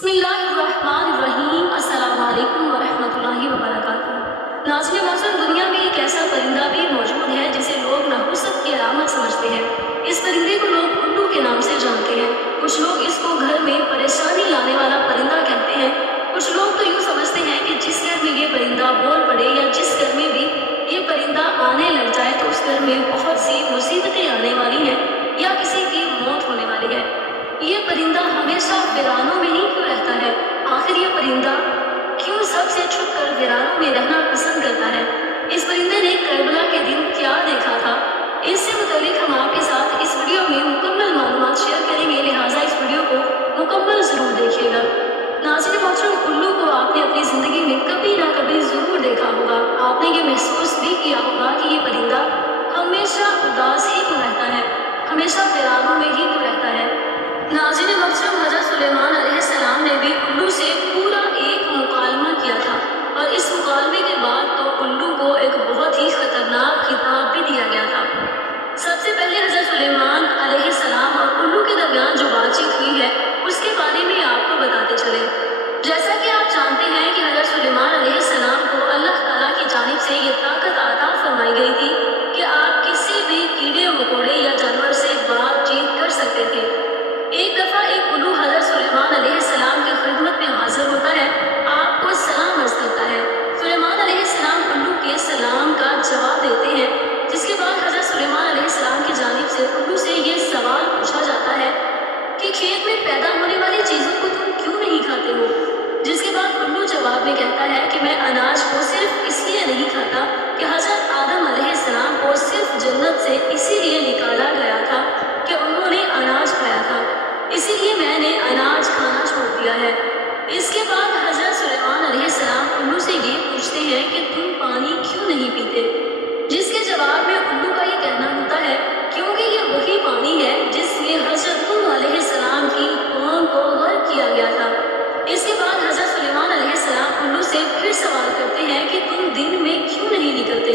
بسم اللہ الرحمن الرحیم۔ السلام علیکم ورحمۃ اللہ وبرکاتہ۔ ناظرین موسم، دنیا میں ایک ایسا پرندہ بھی موجود ہے جسے لوگ نحوست کی علامت سمجھتے ہیں۔ اس پرندے کو لوگ الو کے نام سے جانتے ہیں۔ کچھ لوگ اس کو گھر میں پریشانی لانے والا پرندہ کہتے ہیں۔ کچھ لوگ تو یوں سمجھتے ہیں کہ جس گھر میں یہ پرندہ بول پڑے یا جس گھر میں بھی یہ پرندہ آنے لگ جائے تو اس گھر میں بہت سی مصیبتیں آنے والی ہیں یا کسی کی موت ہونے والی ہے۔ یہ پرندہ ہمیشہ ویرانوں میں ہی کیوں رہتا ہے؟ آخر یہ پرندہ کیوں سب سے چھپ کر ویرانوں میں رہنا پسند کرتا ہے؟ اس پرندے نے کربلا کے دن کیا دیکھا تھا؟ اس سے متعلق ہم آپ کے ساتھ اس ویڈیو میں مکمل معلومات شیئر کریں گے، لہٰذا اس ویڈیو کو مکمل ضرور دیکھیے گا۔ ناظرین محترم، الو کو آپ نے اپنی زندگی میں کبھی نہ کبھی ضرور دیکھا ہوگا۔ آپ نے یہ محسوس بھی کیا ہوگا کہ یہ پرندہ ہمیشہ اداس ہی کیوں رہتا ہے، ہمیشہ ویرانوں میں ہی کیوں رہتا ہے۔ ناظرین محترم، حضرت سلیمان علیہ السلام نے بھی الو سے پورا ایک مکالمہ کیا تھا، اور اس مکالمے کے بعد تو الو کو ایک بہت ہی خطرناک خطاب بھی دیا گیا تھا۔ سب سے پہلے حضرت سلیمان علیہ السلام اور الو کے درمیان جو بات چیت ہوئی ہے اس کے بارے میں آپ کو بتاتے چلیں۔ جیسا کہ آپ جانتے ہیں کہ حضرت سلیمان علیہ السلام کو اللہ تعالیٰ کی جانب سے یہ طاقت عطا فرمائی گئی تھی کہ آپ کسی بھی کیڑے مکوڑے یا جانور سے بات چیت کر سکتے تھے۔ ایک دفعہ ایک الو حضرت سلیمان علیہ السلام کی خدمت میں حاضر ہوتا ہے، آپ کو سلام عرض کرتا ہے۔ سلیمان علیہ السلام الو کے سلام کا جواب دیتے ہیں، جس کے بعد حضرت سلیمان علیہ السلام کی جانب سے الو سے یہ سوال پوچھا جاتا ہے کہ کھیت میں پیدا ہونے والی چیزوں کو تم کیوں نہیں کھاتے ہو؟ جس کے بعد الو جواب میں کہتا ہے کہ میں اناج کو صرف اس لیے نہیں کھاتا کہ حضرت آدم علیہ السلام کو صرف جنت سے اسی لیے نکالا گیا تھا کہ انہوں نے اناج کھایا تھا، اسی لیے میں نے اناج کھانا چھوڑ دیا ہے۔ اس کے بعد حضرت سلیمان علیہ السلام الو سے یہ پوچھتے ہیں کہ تم پانی کیوں نہیں پیتے؟ جس کے جواب میں الو کا یہ کہنا ہوتا ہے کیونکہ یہ وہی پانی ہے جس میں حضرت نوح علیہ السلام کی قوم کو غرق کیا گیا تھا۔ اس کے بعد حضرت سلیمان علیہ السلام الو سے پھر سوال کرتے ہیں کہ تم دن میں کیوں نہیں نکلتے؟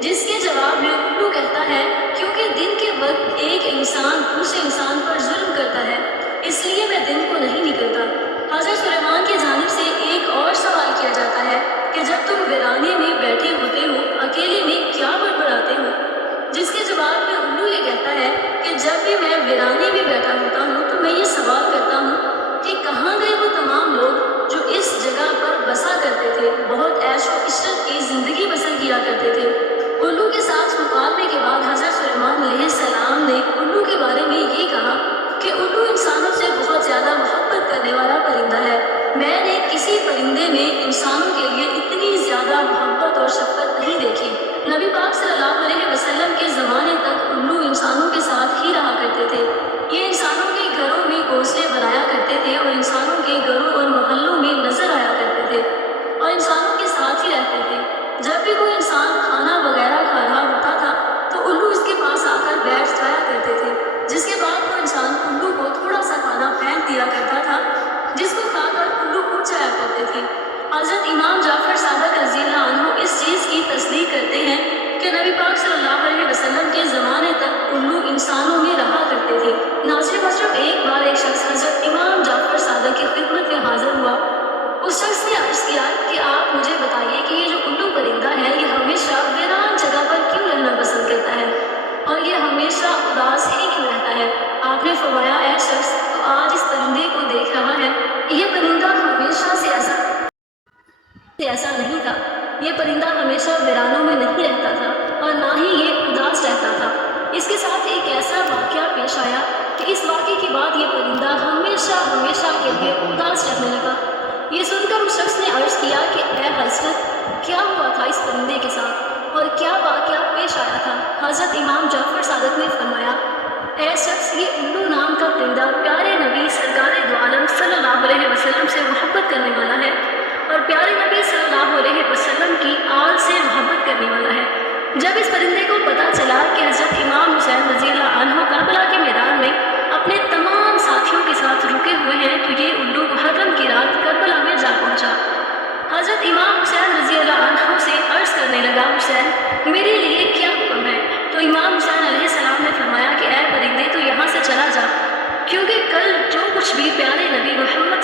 جس کے جواب میں الو کہتا ہے کیونکہ دن کے وقت ایک انسان دوسرے انسان پر ظلم کرتا ہے، اس لیے میں دن کو نہیں نکلتا۔ حضرت سلیمان کی جانب سے ایک اور سوال کیا جاتا ہے کہ جب تم ویرانے میں بیٹھے ہوتے ہو اکیلے میں کیا بڑبڑاتے ہو؟ جس کے جواب میں الو یہ کہتا ہے کہ جب بھی میں ویرانے میں بیٹھا ہوتا ہوں تو میں یہ سوال کرتا ہوں کہ کہاں گئے وہ تمام لوگ جو اس جگہ پر بسا کرتے تھے، بہت عیش و عشرت کی زندگی بسر کیا کرتے تھے۔ الو کے ساتھ مکالمے کے بعد حضرت سلیمان علیہ السلام نے الو کے بارے میں یہ کہا کہ الو انسانوں سے بہت زیادہ محبت کرنے والا پرندہ ہے۔ میں نے کسی پرندے میں انسانوں کے لیے اتنی زیادہ محبت اور شفقت نہیں دیکھی۔ نبی پاک صلی اللہ علیہ وسلم کے زمانے تک الو انسانوں کے ساتھ ہی رہا کرتے تھے۔ یہ انسانوں کے گھروں میں گھونسلے بنایا کرتے تھے اور انسانوں کے گھروں اور محلوں میں نظر آیا کرتے تھے اور انسانوں کے ساتھ ہی رہتے تھے۔ جب بھی کوئی انسان کھانا وغیرہ کھا رہا ہوتا تھا تو الو اس کے پاس آ کر بیٹھ جایا کرتے تھے، جس کے بعد وہ انسان الو کو تھوڑا سا کھانا پھینک دیا کرتا تھا، جس کو کھا کر الو اٹھ جایا کرتے تھے۔ حضرت امام جعفر صادق رضی اللہ عنہ اس چیز کی تصدیق کرتے ہیں کہ نبی پاک صلی اللہ علیہ وسلم کے زمانے تک الو انسانوں میں رہا کرتے تھے۔ ناظرین محترم، ایک بار ایک شخص حضرت امام جعفر صادق کی خدمت میں حاضر ہوا۔ اس شخص نے عرض کیا کہ آپ مجھے بتائیے کہ یہ جو الو پرندہ ہے یہ ہمیشہ ویران جگہ پر کیوں رہنا پسند کرتا ہے اور یہ ہمیشہ اداس ہی کیوں رہتا ہے؟ آپ نے فرمایا، اے شخص تو آج اس پرندے کو دیکھ رہا ہے، یہ پرندہ ہمیشہ سے ایسا نہیں تھا۔ یہ پرندہ ہمیشہ ویرانوں میں نہیں رہتا تھا اور نہ ہی یہ اداس رہتا تھا۔ اس کے ساتھ ایک ایسا واقعہ پیش آیا کہ اس واقعے کے بعد یہ پرندہ ہمیشہ کے لیے اداس رہنے لگا۔ یہ سن کر اس شخص نے عرض کیا کہ اے حضرت، کیا ہوا تھا اس پرندے کے ساتھ اور کیا واقعہ پیش آیا تھا؟ حضرت امام جعفر صادق نے فرمایا، اے شخص، یہ الو نام کا پرندہ پیارے نبی سرکار دو عالم صلی اللہ علیہ وسلم سے محبت کرنے والا ہے اور پیارے نبی صلی اللہ علیہ وسلم کی آل سے محبت کرنے والا ہے۔ جب اس پرندے کو پتہ چلا کہ حضرت امام حسین رضی اللہ عنہ کربلا کے میدان میں اپنے تمام ساتھیوں کے ساتھ رکے ہوئے ہیں تو یہ الو محرم کی رات کربلا میں جا پہنچا۔ حضرت امام حسین رضی اللہ عنہ سے عرض کرنے لگا، حسین میرے لیے کیا حکم ہے؟ تو امام حسین علیہ السلام نے فرمایا کہ اے پرندے تو یہاں سے چلا جا، کیونکہ کل جو کچھ بھی پیارے نبی محمد